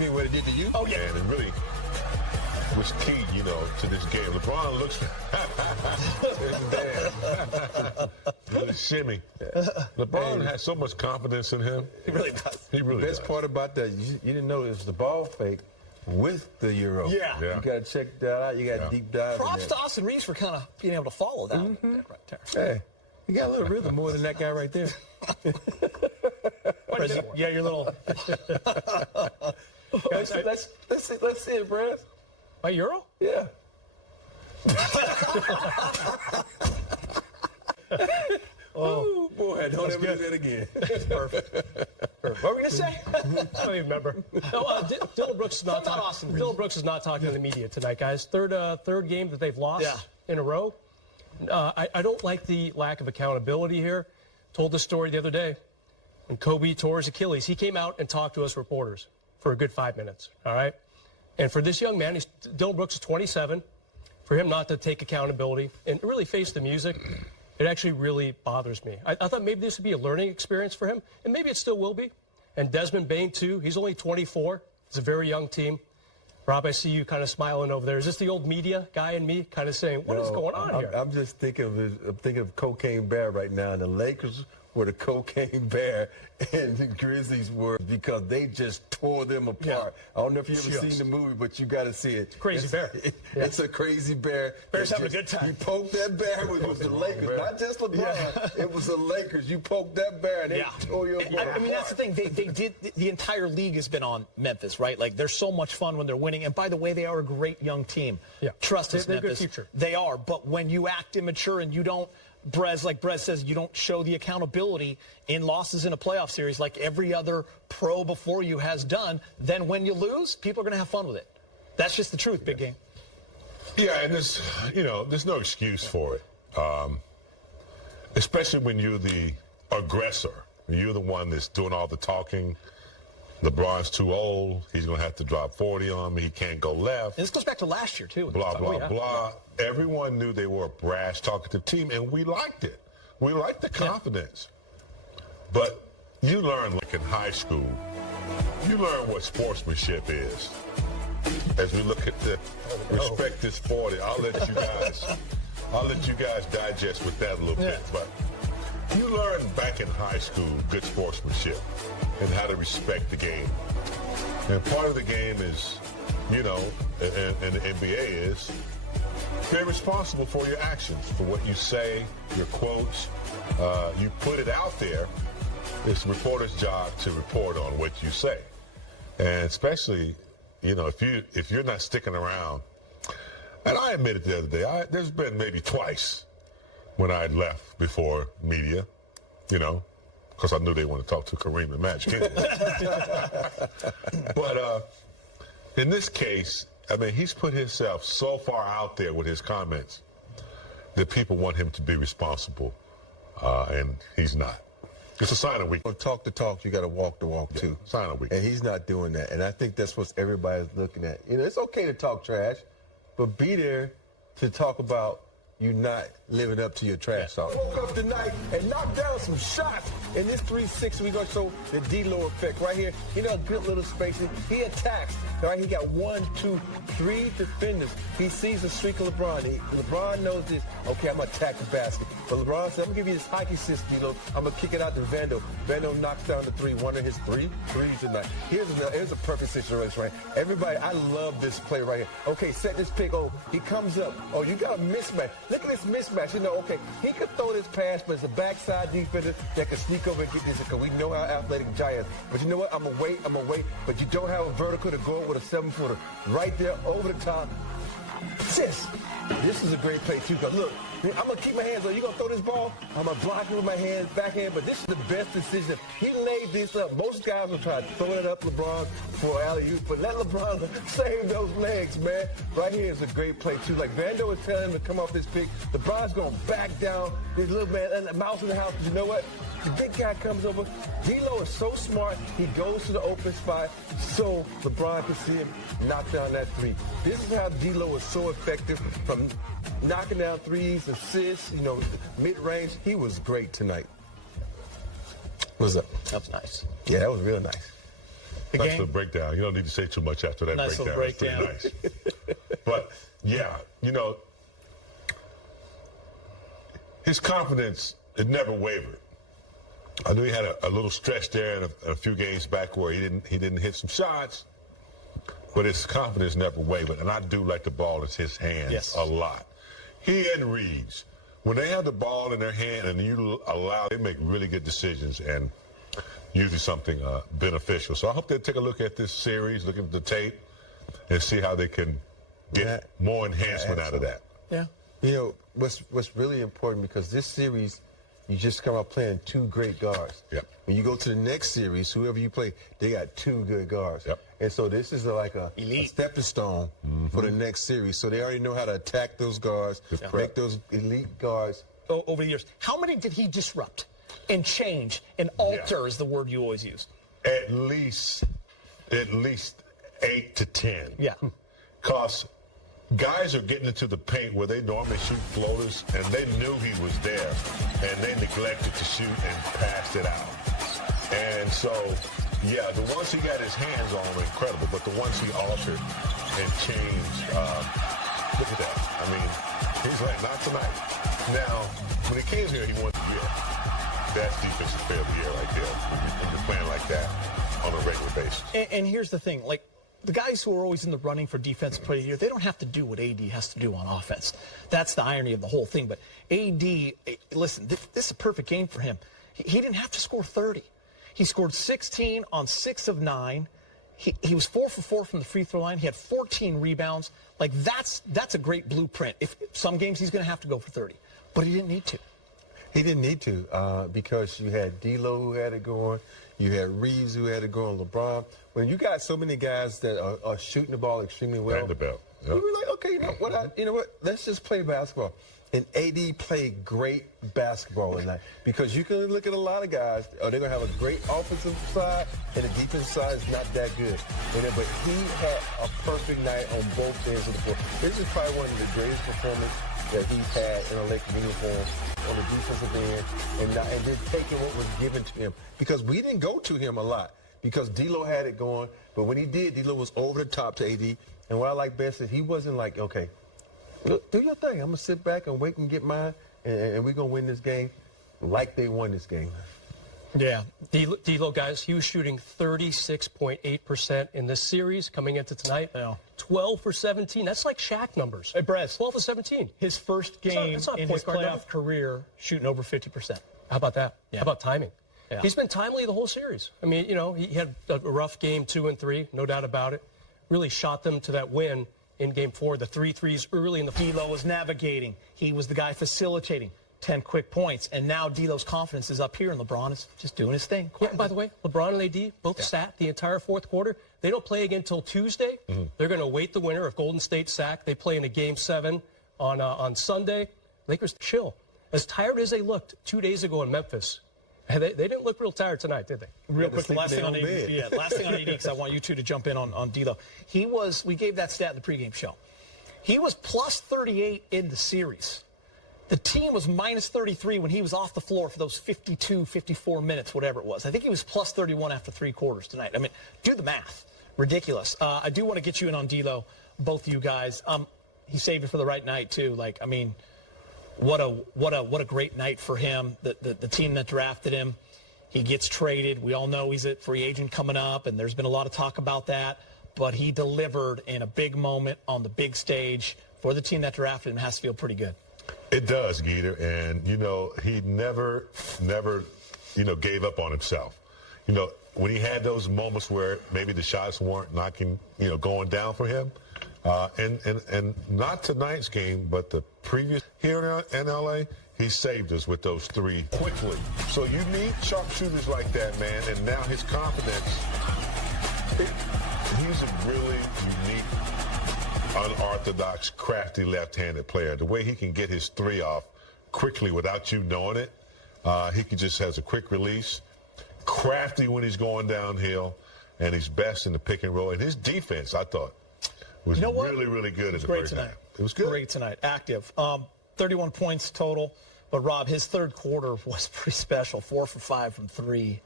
mean what it did to you? Oh, yeah. And it really was key, to this game. LeBron looks really shimmy. LeBron has so much confidence in him. He really does. He really does. The best part about that, you didn't know it was the ball fake with the Euro. Yeah. You got to check that out. You got to deep dive. Props to Austin Reeves for kind of being able to follow that right there. Hey, you got a little rhythm more than that guy right there. Yeah, your little. Let's see it, Brad. My Euro? Yeah. Oh, boy, don't ever do that again. Perfect. What were we going to say? I don't even remember. No, Dillon Brooks is not talking. Dillon Brooks is not talking to the media tonight, guys. Third game that they've lost in a row. I don't like the lack of accountability here. Told this story the other day. When Kobe tore his Achilles, he came out and talked to us reporters for a good 5 minutes, all right? And for this young man, Dillon Brooks is 27, for him not to take accountability and really face the music, it actually really bothers me. I thought maybe this would be a learning experience for him, and maybe it still will be. And Desmond Bane, too. He's only 24. It's a very young team. Rob, I see you kind of smiling over there. Is this the old media guy in me kind of saying, what is going on here? I'm just thinking of Cocaine Bear right now, and the Lakers were the Cocaine Bear, and the Grizzlies were because they just tore them apart. Yeah. I don't know if you've ever seen the movie, but you got to see it. Crazy bear. It's a crazy bear. Bear's having a good time. You poked that bear, it was the Lakers, not just LeBron. It was the Lakers. You poked that bear, and they tore your apart. I mean, that's the thing. They did. The entire league has been on Memphis, right? Like, they're so much fun when they're winning. And by the way, they are a great young team. Yeah. Trust us, Memphis. They're a good future. They are. But when you act immature and you don't, like Brez says, you don't show the accountability in losses in a playoff series like every other pro before you has done, then when you lose, people are going to have fun with it. That's just the truth, big game. Yeah, and there's no excuse for it, especially when you're the aggressor. You're the one that's doing all the talking. LeBron's too old. He's going to have to drop 40 on me. He can't go left. And this goes back to last year, too. Blah, blah, blah. Everyone knew they were a brash, talkative team, and we liked it. We liked the confidence. But you learn, like in high school, you learn what sportsmanship is. As we look at the respect this 40, I'll let you guys digest with that a little bit. But you learn back in high school good sportsmanship and how to respect the game. And part of the game is, and the NBA is, be responsible for your actions, for what you say, your quotes. You put it out there. It's the reporter's job to report on what you say. And especially, if you're not sticking around. And I admitted the other day, there's been maybe twice when I left before media, because I knew they want to talk to Kareem and Magic anyway. But in this case, I mean, he's put himself so far out there with his comments that people want him to be responsible, and he's not. It's a sign of weakness. Talk the talk, you got to walk the walk, too. Sign of weakness. And he's not doing that. And I think that's what everybody's looking at. It's okay to talk trash, but be there to talk about you not living up to your trash talk. Woke up tonight and knocked down some shots in this 3-6. We're going to show the D-Lo effect right here. A good little spacing. He attacks. Right, he got 1, 2, 3 defenders. He sees the streak of LeBron. LeBron knows this. Okay, I'm going to attack the basket. But LeBron said, I'm going to give you this hockey assist, D-Lo. I'm going to kick it out to Vando. Vando knocks down the 3, one of his 3 threes tonight. Here's a perfect situation, right? Everybody, I love this play right here. Okay, set this pick. Oh, he comes up. Oh, you got a mismatch. Look at this mismatch. Okay, he could throw this pass, but it's a backside defender that can sneak over and get this because we know how athletic Giants. But you know what? I'm going to wait. But you don't have a vertical to go with a 7-footer right there over the top. Sis, this is a great play, too. Because look, I'm going to keep my hands on. You going to throw this ball? I'm going to block it with my hands, backhand. But this is the best decision. He laid this up. Most guys will try to throw it up LeBron for alley-oop, but let LeBron save those legs, man. Right here is a great play, too. Like Vando is telling him to come off this pick. LeBron's going to back down. This little man, and the mouse in the house. But you know what? The big guy comes over. D'Lo is so smart. He goes to the open spot so LeBron can see him knock down that 3. This is how D'Lo is so effective from knocking down threes, assists, mid-range. He was great tonight. What's up? That was nice. Yeah, that was real nice. Nice little breakdown. You don't need to say too much after that nice breakdown. Nice. But, yeah, his confidence, it never wavered. I knew he had a little stretch there in a few games back where he didn't hit some shots, but his confidence never wavered. And I do like the ball in his hands a lot. He and Reeves, when they have the ball in their hand and they make really good decisions and usually something beneficial. So I hope they take a look at this series, look at the tape, and see how they can get more enhancement out of that. Yeah. What's really important, because this series, you just come out playing two great guards. Yep. When you go to the next series, whoever you play, they got two good guards. Yep. And so this is like a stepping stone for the next series. So they already know how to attack those guards, break those elite guards. Over the years, how many did he disrupt and change and alter is the word you always use? At least 8 to 10. Yeah. Because guys are getting into the paint where they normally shoot floaters, and they knew he was there, and they neglected to shoot and passed it out. And so, yeah, the ones he got his hands on were incredible, but the ones he altered and changed, look at that. I mean, he's like, not tonight. Now, when he came here, he won the year. That's defensive player of the year right there, when you're playing like that on a regular basis. And here's the thing, like, the guys who are always in the running for defensive player of the year, they don't have to do what AD has to do on offense. That's the irony of the whole thing. But AD, listen, this is a perfect game for him. He didn't have to score 30. He scored 16 on 6 of 9. He was 4 for 4 from the free throw line. He had 14 rebounds. Like, that's a great blueprint. If some games he's going to have to go for 30, but he didn't need to. He didn't need to because you had D'Lo who had it going. You had Reeves who had it going, LeBron. When you got so many guys that are shooting the ball extremely well, Vanderbilt. We were like, okay, you know what? Let's just play basketball. And AD played great basketball tonight, because you can look at a lot of guys, they're going to have a great offensive side, and the defensive side is not that good. But he had a perfect night on both ends of the floor. This is probably one of the greatest performances that he's had in a Lakers uniform on the defensive end, and then taking what was given to him. Because we didn't go to him a lot, because D'Lo had it going, but when he did, D'Lo was over the top to AD. And what I like best is he wasn't like, okay, look, do your thing. I'm going to sit back and wait and get mine, and we're going to win this game like they won this game. Yeah. D'Lo, guys, he was shooting 36.8% in this series coming into tonight. Yeah. 12 for 17. That's like Shaq numbers. Hey, Brez. 12 for 17. His first game That's not in his playoff career shooting over 50%. How about that? Yeah. How about timing? Yeah. He's been timely the whole series. I mean, he had a rough game 2 and 3, no doubt about it. Really shot them to that win in game 4. The 3 threes early in the D'Lo was navigating. He was the guy facilitating. 10 quick points. And now D'Lo's confidence is up here, and LeBron is just doing his thing. Yeah, by the way, LeBron and AD both sat the entire fourth quarter. They don't play again until Tuesday. They're going to await the winner. If Golden State sack, they play in a Game 7 on Sunday. Lakers chill. As tired as they looked 2 days ago in Memphis, they didn't look real tired tonight, did they? Real quick, the last thing on AD, last thing on AD, because I want you two to jump in on D'Lo. We gave that stat in the pregame show. He was plus 38 in the series. The team was minus 33 when he was off the floor for those 52, 54 minutes, whatever it was. I think he was plus 31 after 3 quarters tonight. I mean, do the math. Ridiculous. I do want to get you in on D'Lo, both of you guys. He saved it for the right night, too. Like, I mean, what a great night for him. The team that drafted him, he gets traded. We all know he's a free agent coming up, and there's been a lot of talk about that. But he delivered in a big moment on the big stage for the team that drafted him. Has to feel pretty good. It does, Geeter, and, he never, gave up on himself. When he had those moments where maybe the shots weren't knocking, going down for him, and not tonight's game, but the previous here in L.A., he saved us with those 3 quickly. So you need sharpshooters like that, man, and now his confidence, he's a really unique, unorthodox, crafty left-handed player. The way he can get his 3 off quickly without you knowing it, he just has a quick release, crafty when he's going downhill, and he's best in the pick and roll. And his defense, I thought, was really, really good in the first half. It was good. Great tonight. Active. 31 points total. But, Rob, his third quarter was pretty special. 4 for 5 from 3.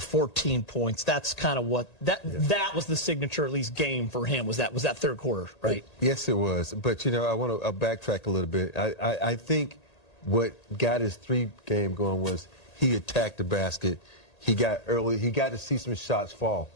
14 points. That's kind of what that was the signature, at least, game for him. Was that third quarter, right? Yes, it was. But I want to backtrack a little bit. I think what got his 3 game going was he attacked the basket. He got early. He got to see some shots fall.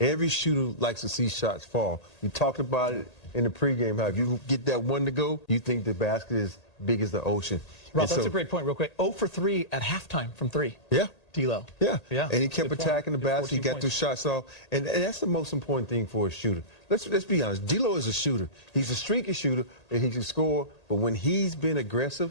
Every shooter likes to see shots fall. We talked about it in the pregame. How if you get that one to go, you think the basket is big as the ocean. Rob, that's a great point. Real quick, 0 for 3 at halftime from 3. Yeah. D'Lo. Yeah. Yeah. And he kept attacking the basket. He got those shots off. And that's the most important thing for a shooter. Let's be honest. D'Lo is a shooter. He's a streaky shooter, and he can score. But when he's been aggressive,